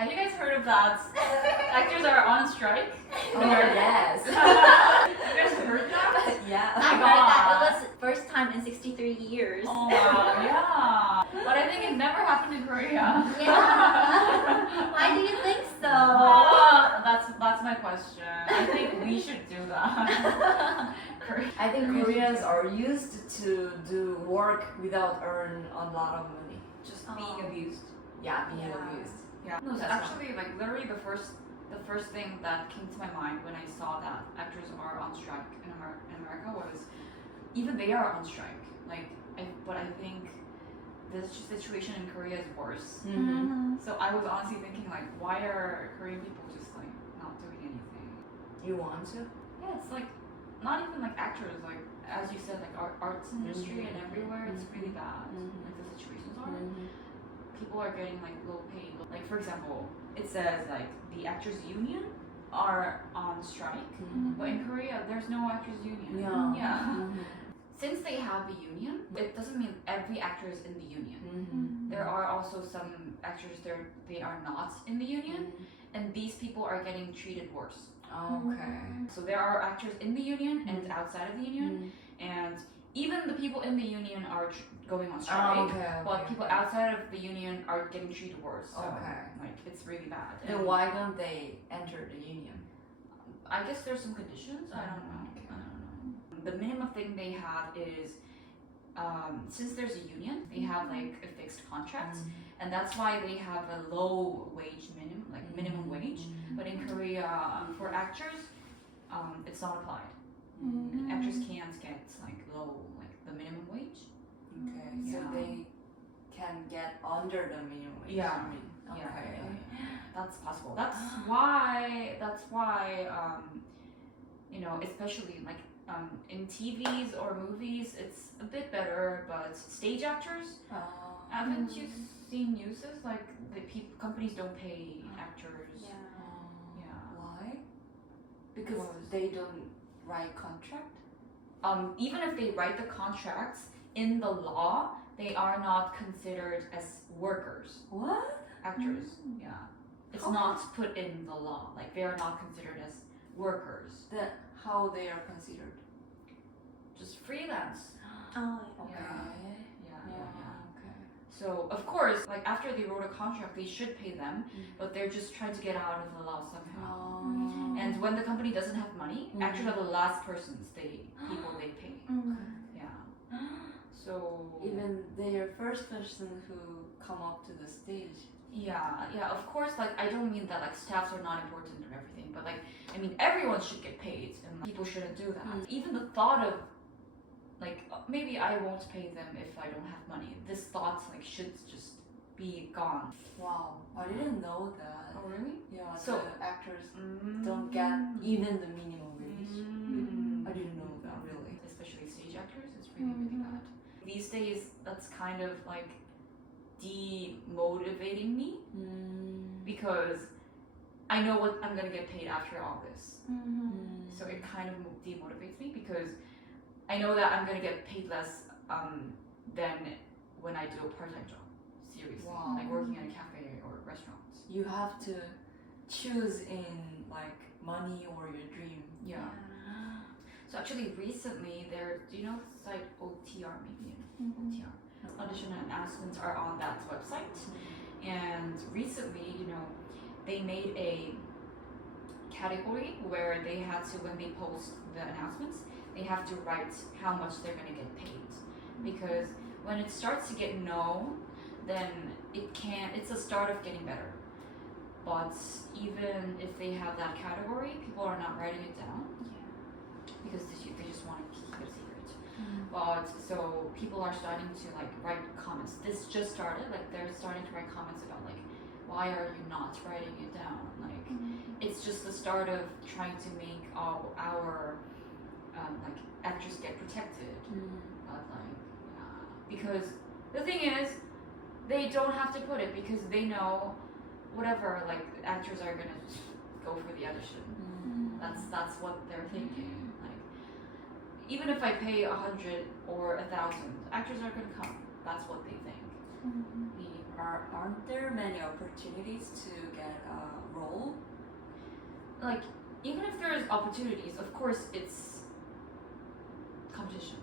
Have you guys heard of that? Actors are on strike. Oh yes. You guys heard that? Yeah. I heard that. It was first time in 63 years. Oh wow, yeah. But I think it never happened in Korea. Yeah. Why do you think so? That's my question. I think we should do that. I think Koreans are used to do work without earn a lot of money. Just Oh. being abused. Yeah, being Yeah. abused. Yeah. No, so actually, like literally the first thing that came to my mind when I saw that actors are on strike in America was even they are on strike. But I think this situation in Korea is worse. Mm-hmm. So I was honestly thinking like, why are Korean people just like not doing anything? You want to? Yeah, it's like not even like actors, like as you said, like arts industry and everywhere, it's really bad. Like the situations are. People are getting like low paid. Like for example, it says like the actors union are on strike, but in Korea there's no actors union. Yeah. Yeah. Since they have a union, it doesn't mean every actor is in the union. There are also some actors they are not in the union, and these people are getting treated worse. Okay. So there are actors in the union and outside of the union, and even the people in the union are going on strike, but people outside of the union are getting treated worse. So like it's really bad. Then why don't they enter the union? I guess there's some conditions. I don't know. The minimum thing they have is since there's a union, they have like a fixed contract, and that's why they have a low wage minimum wage. But in Korea, for actors, it's not applied. Actors can't get like the minimum wage. Okay. So Yeah. they can get under the minimum wage. Yeah. I mean, okay. That's possible. That's why especially like in TVs or movies, it's a bit better. But stage actors, haven't you seen newses like the companies don't pay actors? Yeah. Why? Because they don't write contract. Even if they write the contracts in the law, they are not considered as workers. What? Actors, yeah. It's not put in the law. Like they are not considered as workers. Then how they are considered? Just freelance. Oh, Okay. Yeah. Okay. So of course, like after they wrote a contract, they should pay them, but they're just trying to get out of the law somehow. And when the company doesn't have money, actors are the last people they pay. Yeah. So Even they are first person who come up to the stage. yeah. Of course, like I don't mean that like staffs are not important or everything, but like I mean everyone should get paid, and like, people shouldn't do that. Even the thought of like maybe I won't pay them if I don't have money. This thought like should just be gone. Wow, I didn't know that. Oh really? Yeah, So- the actors don't get even the minimum wage. I didn't know that really. Especially stage actors, it's really bad. These days, that's kind of like demotivating me because I know what I'm gonna get paid after all this. So it kind of demotivates me because I know that I'm gonna get paid less than when I do a part-time job. Seriously, Wow. like working at a cafe or restaurant. You have to choose in like money or your dream. Yeah. So actually, recently, do you know the site OTR maybe? OTR. Audition and announcements are on that website. And recently, they made a category where they had to, when they post the announcements, they have to write how much they're going to get paid. Because when it starts to get known, then it's a start of getting better. But even if they have that category, people are not writing it down because they just want to keep it a secret. But so people are starting to like write comments. This just started, like they're starting to write comments about like, why are you not writing it down? Like it's just the start of trying to make our like actors get protected. But like because the thing is, they don't have to put it because they know whatever like actors are gonna just go for the audition. That's what they're thinking. Like even if I pay 100 or 1,000, actors are gonna come. That's what they think. Aren't there many opportunities to get role? Like, even if there's opportunities, of course it's competition.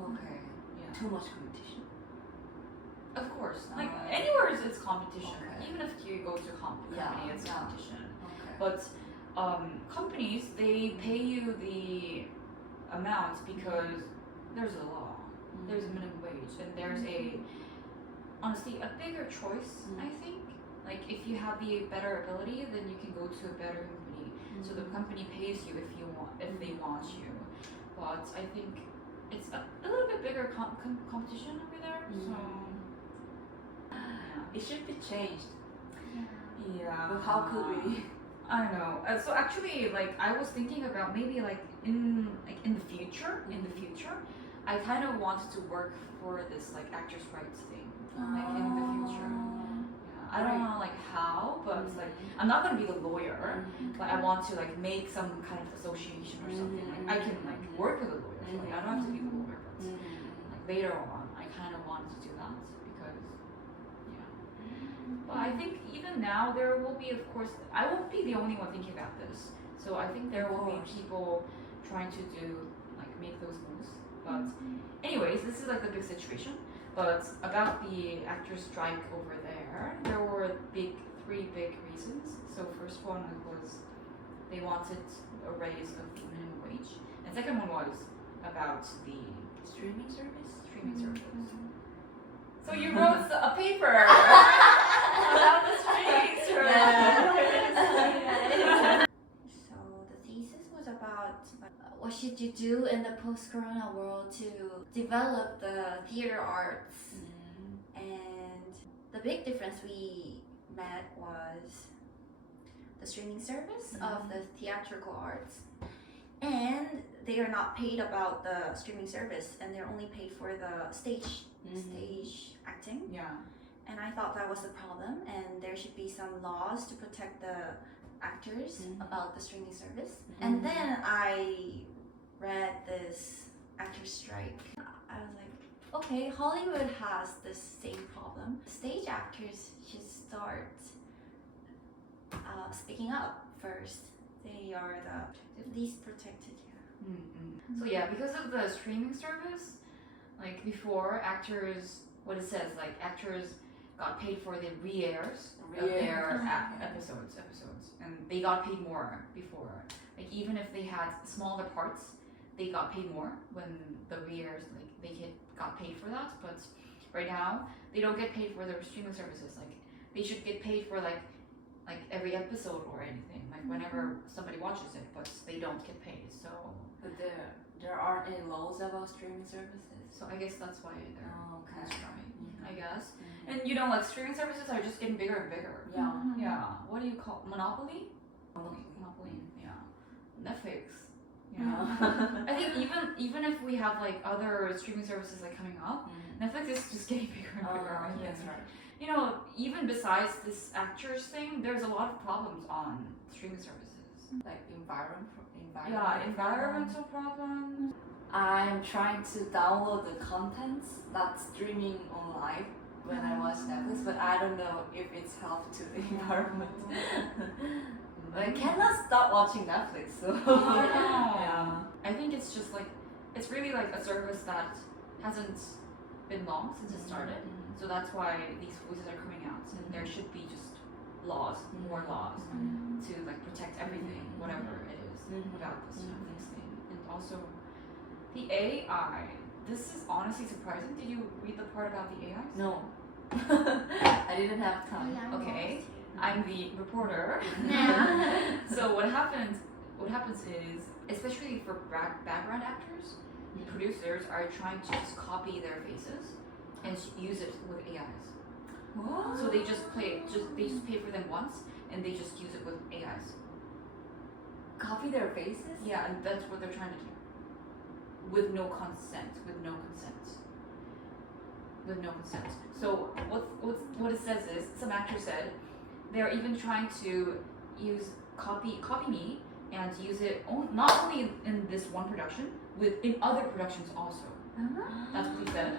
Okay. Yeah. Too much competition. Of course. Like, Alright. anywhere it's competition. Okay. Even if you go to a company, Yeah, it's yeah. competition. Okay. But companies, they pay you the amount because there's a law, there's a minimum wage, and there's honestly a bigger choice. I think, like, if you have the better ability, then you can go to a better company. So the company pays you if they want you. But I think it's a little bit bigger competition over there. So It should be changed. yeah. But how could we? I don't know. So actually, like, I was thinking about maybe in the future, I kind of wanted to work for this like actors' rights thing, like in the future. Yeah, I don't know like how, but it's like I'm not gonna be the lawyer, but I want to like make some kind of association or something. Like I can like work with a lawyer, so like I don't have to be the lawyer, but like later on, I kind of wanted to do that because yeah. But I think even now there will be, of course, I won't be the only one thinking about this. So I think there will be people trying to do like make those moves. But anyways, this is like the big situation. But about the actors' strike over there were three big reasons. So first one was they wanted a raise of the minimum wage, and second one was about the Streaming service? streaming service. So you wrote a paper about the streaming service. So the thesis was about what should you do in the post-corona world to develop the theater arts. And the big difference we met was the streaming service of the theatrical arts. And they are not paid about the streaming service, and they're only paid for the stage acting. Yeah. And I thought that was the problem, and there should be some laws to protect the actors about the streaming service. And then I read this actors' strike. I was like, okay, Hollywood has the same problem. Stage actors should start speaking up first. They are the least protected. So yeah, because of the streaming service, like before, actors, what it says, like actors got paid for the re-airs of their episodes, and they got paid more before. Like even if they had smaller parts, they got paid more when the re-airs, like they got paid for that. But right now, they don't get paid for their streaming services. Like they should get paid for like every episode or anything, like whenever somebody watches it, but they don't get paid. So But there aren't any laws about streaming services. So I guess that's why they're okay. strike, I guess. And you know, like streaming services are just getting bigger and bigger. Yeah. Yeah. What do you call monopoly? Monopoly. Yeah. Netflix. Yeah. I think even if we have like other streaming services like coming up, Netflix is just getting bigger and bigger. I think. That's right. You know, even besides this actors thing, there's a lot of problems on streaming services. Like environmental problems. I'm trying to download the contents that's streaming online when I watch Netflix, but I don't know if it's helped to the environment. I cannot stop watching Netflix, so Yeah. I think it's just like it's really like a service that hasn't been long since it started. So that's why these voices are coming out, and there should be just laws, more laws, to like protect everything, whatever it is about this Netflix thing. And also the AI. This is honestly surprising. Did you read the part about the AI? No. I didn't have time. Okay. I'm the reporter. So what happens is, especially for background actors, producers are trying to just copy their faces and use it with AIs. What? So they just pay for them once, and they just use it with AIs. Copy their faces? Yeah, and that's what they're trying to do. With no consent. So what it says is, some actor said, they're even trying to use copy me and use it not only in this one production, in other productions also. That's what he said.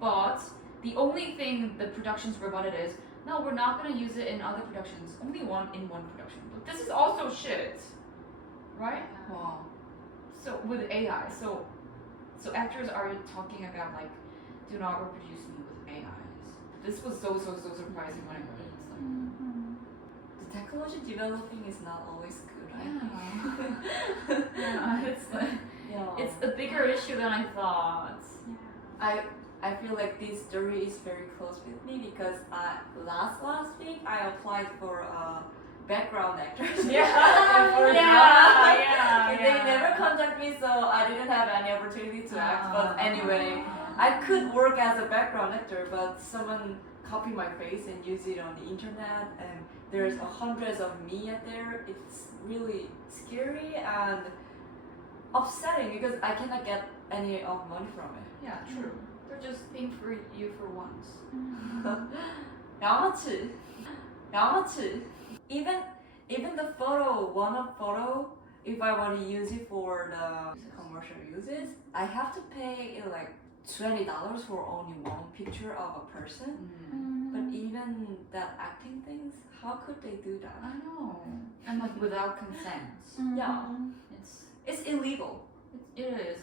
But the only thing the productions rebutted is, no, we're not gonna use it in other productions. Only in one production. But this is also shit, right? Wow. So with AI, so actors are talking about like, do not reproduce me with AIs. This was so surprising when I read it. It's like, The technology developing is not always good. I yeah, yeah, it's like Yeah. it's a bigger issue than I thought. I feel like this story is very close with me because last week I applied for background actors. Yeah, for yeah. And they never contact me, so I didn't have any opportunity to act. But anyway, I could work as a background actor, but someone copied my face and used it on the internet, and there's hundreds of me out there. It's really scary and upsetting because I cannot get any of money from it. Yeah, true. They're just paying for you for once. 양아치. Even the one photo, if I want to use it for the commercial uses, I have to pay like $20 for only one picture of a person. But even that acting things, how could they do that? I know. And like without consent. Yeah, It's it's illegal. it is.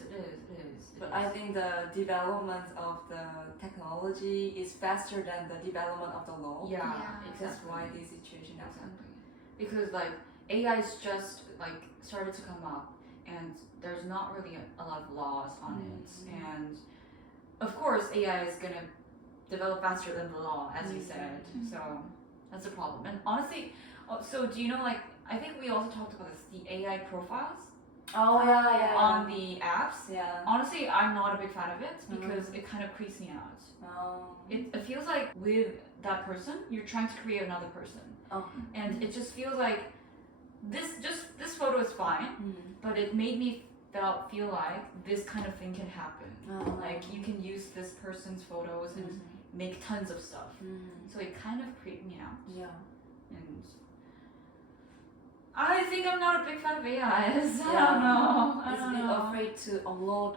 But I think the development of the technology is faster than the development of the law. Yeah, Yeah. That's exactly. why this situation happened. Exactly. Because like AI's just like started to come up, and there's not really a lot of laws on it, and of course AI is gonna develop faster than the law, as you said. So that's a problem. And honestly, so do you know like I think we also talked about this, the AI profiles Oh yeah. on the apps. Yeah. Honestly, I'm not a big fan of it because it kind of creeps me out. Oh. It feels like with that person, you're trying to create another person. Oh. And it just feels like this photo is fine, but it made me feel like this kind of thing can happen. Like you can use this person's photos and make tons of stuff. So it kind of creeped me out. Yeah. And I think I'm not a big fan of AIs. I don't know. It's a bit afraid to upload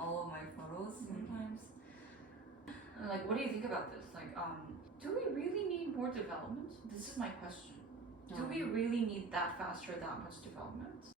all of my photos sometimes. Like, what do you think about this? Like, do we really need more development? This is my question. Do we really need that much development?